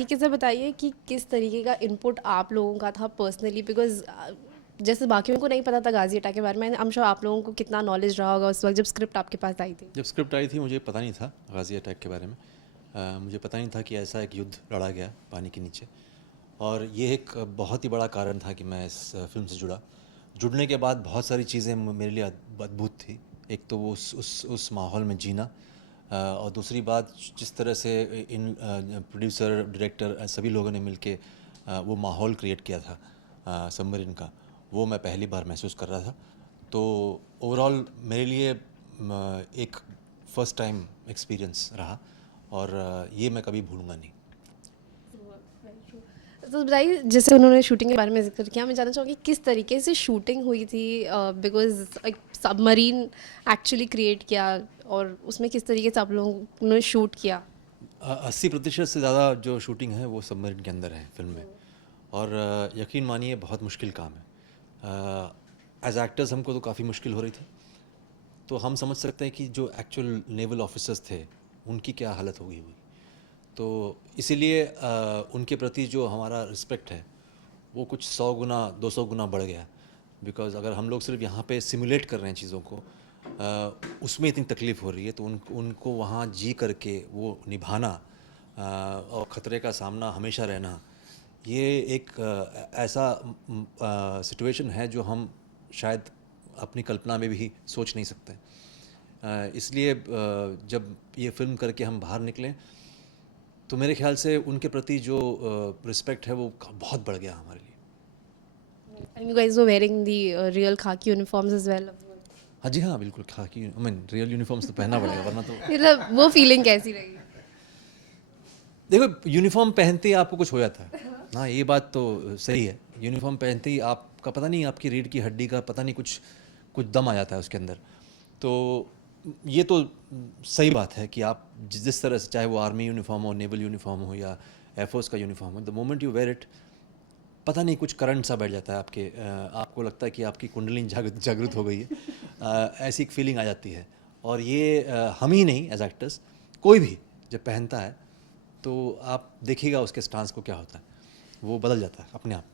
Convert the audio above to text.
बाकी किसे बताइए कि किस तरीके का इनपुट आप लोगों का था पर्सनली, बिकॉज जैसे बाकियों को नहीं पता था गाजी अटैक के बारे में, आई एम श्योर आप लोगों को कितना नॉलेज रहा होगा उस वक्त जब स्क्रिप्ट आपके पास आई थी। जब स्क्रिप्ट आई थी मुझे पता नहीं था गाज़ी अटैक के बारे में। मुझे पता नहीं था कि ऐसा एक युद्ध लड़ा गया पानी के नीचे। और ये एक बहुत ही बड़ा कारण था कि मैं इस फिल्म से जुड़ा। जुड़ने के बाद बहुत सारी चीज़ें मेरे लिए अद्भुत थी। एक तो वो उस माहौल में जीना, और दूसरी बात जिस तरह से इन प्रोड्यूसर डायरेक्टर सभी लोगों ने मिलके वो माहौल क्रिएट किया था सबमरीन का, वो मैं पहली बार महसूस कर रहा था। तो ओवरऑल मेरे लिए एक फ़र्स्ट टाइम एक्सपीरियंस रहा, और ये मैं कभी भूलूंगा नहीं। तो बताइए, जैसे उन्होंने शूटिंग के बारे में जिक्र किया, मैं जानना चाहूँगी किस तरीके से शूटिंग हुई थी, बिकॉज एक सबमरीन एक्चुअली क्रिएट किया और उसमें किस तरीके से आप लोगों ने शूट किया। 80% से ज़्यादा जो शूटिंग है वो सबमरीन के अंदर है फिल्म में। और यकीन मानिए बहुत मुश्किल काम है। एज एक्टर्स हमको तो काफ़ी मुश्किल हो रही थी। तो हम समझ सकते हैं कि जो एक्चुअल नेवल ऑफिसर्स थे उनकी क्या हालत होगी हुई। तो इसीलिए उनके प्रति जो हमारा रिस्पेक्ट है वो कुछ 100 गुना 200 गुना बढ़ गया। बिकॉज़ अगर हम लोग सिर्फ यहाँ पे सिमुलेट कर रहे हैं चीज़ों को, उसमें इतनी तकलीफ़ हो रही है, तो उनको वहाँ जी करके वो निभाना, और ख़तरे का सामना हमेशा रहना, ये एक ऐसा सिचुएशन है जो हम शायद अपनी कल्पना में भी सोच नहीं सकते। इसलिए जब ये फ़िल्म करके हम बाहर निकले तो मेरे ख्याल से उनके प्रति जो रिस्पेक्ट है वो बहुत बढ़ गया हमारे लिए। And you guys were wearing the real खाकी यूनिफॉर्म्स एज वेल। हाँ जी, हाँ बिल्कुल, खाकी आई मीन रियल यूनिफॉर्म्स तो पहनना पड़ेगा, वरना तो मतलब वो फीलिंग कैसी रही। देखो यूनिफॉर्म पहनते ही आपको कुछ हो जाता है। हाँ, ये बात तो सही है। यूनिफॉर्म पहनते ही आपका पता नहीं, आपकी रीढ़ की हड्डी का पता नहीं कुछ कुछ दम आ जाता है उसके अंदर। तो ये तो सही बात है कि आप जिस तरह से, चाहे वो आर्मी यूनिफॉर्म हो, नेवल यूनिफॉर्म हो या एयरफोर्स का यूनिफॉर्म हो, the moment you wear it, पता नहीं कुछ करंट सा बैठ जाता है आपके, आपको लगता है कि आपकी कुंडलिनी जागृत हो गई है। ऐसी एक फीलिंग आ जाती है। और ये हम ही नहीं, एज एक्टर्स कोई भी जब पहनता है तो आप देखिएगा उसके स्टांस को क्या होता है, वो बदल जाता है अपने आप।